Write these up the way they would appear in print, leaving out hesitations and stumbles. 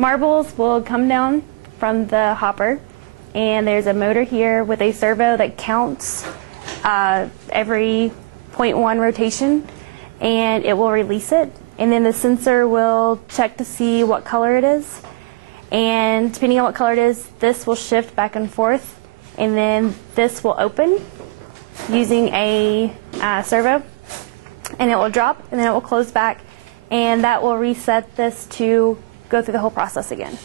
Marbles will come down from the hopper, and there's a motor here with a servo that counts every 0.1 rotation, and it will release it. And then the sensor will check to see what color it is, and depending on what color it is, this will shift back and forth, and then this will open using a servo, and it will drop, and then it will close back, and that will reset this to go through the whole process again.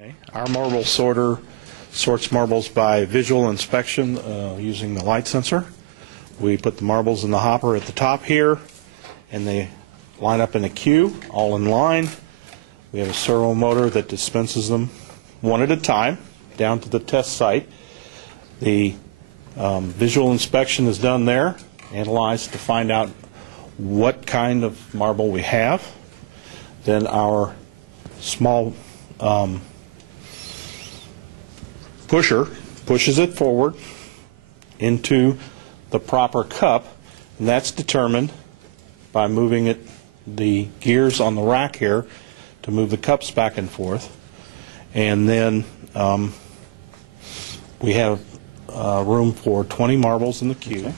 Okay. Our marble sorter sorts marbles by visual inspection using the light sensor. We put the marbles in the hopper at the top here, and they line up in a queue, all in line. We have a servo motor that dispenses them one at a time down to the test site. The visual inspection is done there, analyzed to find out what kind of marble we have. Then our small pusher pushes it forward into the proper cup, and that's determined by moving the gears on the rack here to move the cups back and forth. And then we have room for 20 marbles in the queue. Okay.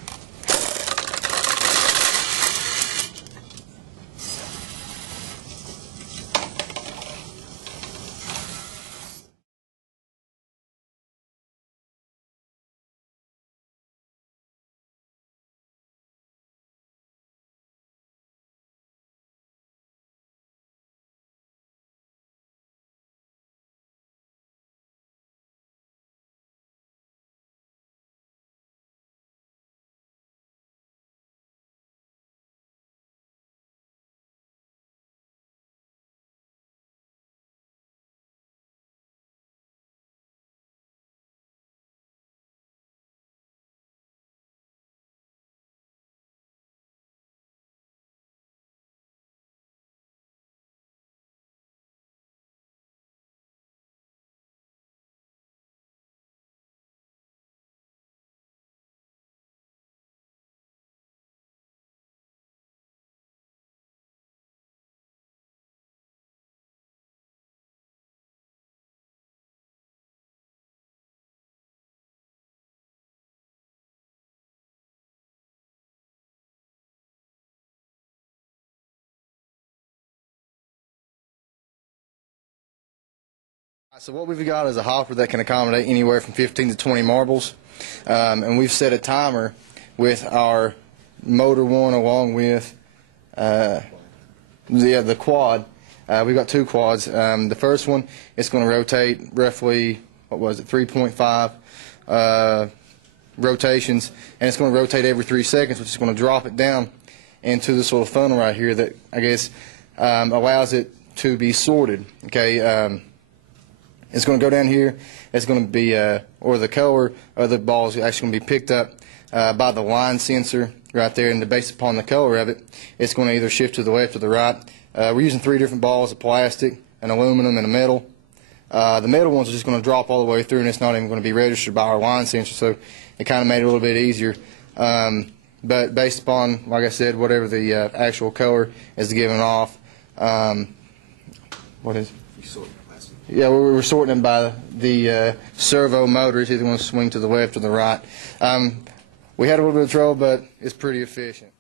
So what we've got is a hopper that can accommodate anywhere from 15 to 20 marbles, and we've set a timer with our motor one along with the quad. We've got two quads. The first one is going to rotate roughly, 3.5 rotations, and it's going to rotate every 3 seconds, which is going to drop it down into this little funnel right here that I guess allows it to be sorted. Okay. It's going to go down here. It's going to be, or the color of the ball is actually going to be picked up by the line sensor right there, and based upon the color of it, it's going to either shift to the left or the right. We're using 3 different balls of plastic, an aluminum, and a metal. The metal ones are just going to drop all the way through, and it's not even going to be registered by our line sensor, so it kind of made it a little bit easier. But based upon, like I said, whatever the actual color is given off, what is it? Yeah, we're sorting them by the servo motor. It's either going to swing to the left or the right. We had a little bit of trouble, but it's pretty efficient.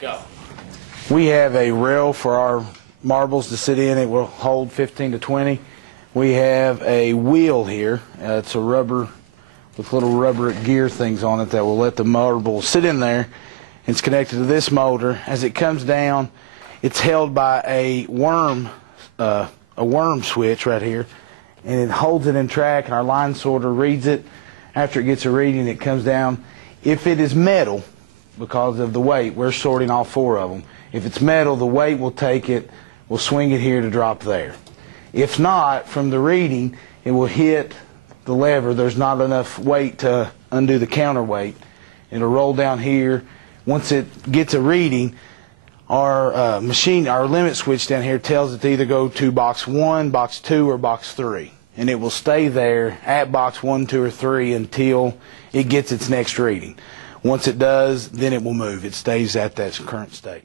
Go. We have a rail for our marbles to sit in. It will hold 15 to 20. We have a wheel here. It's a rubber with little rubber gear things on it that will let the marbles sit in there. It's connected to this motor. As it comes down, it's held by a worm switch right here, and it holds it in track, and our line sorter reads it. After it gets a reading, it comes down. If it is metal, because of the weight, we're sorting all 4 of them. If it's metal, the weight will take it, will swing it here to drop there. If not, from the reading, it will hit the lever. There's not enough weight to undo the counterweight. It'll roll down here. Once it gets a reading, our our limit switch down here tells it to either go to box 1, box 2, or box 3. And it will stay there at box 1, 2, or 3 until it gets its next reading. Once it does, then it will move. It stays at that current state.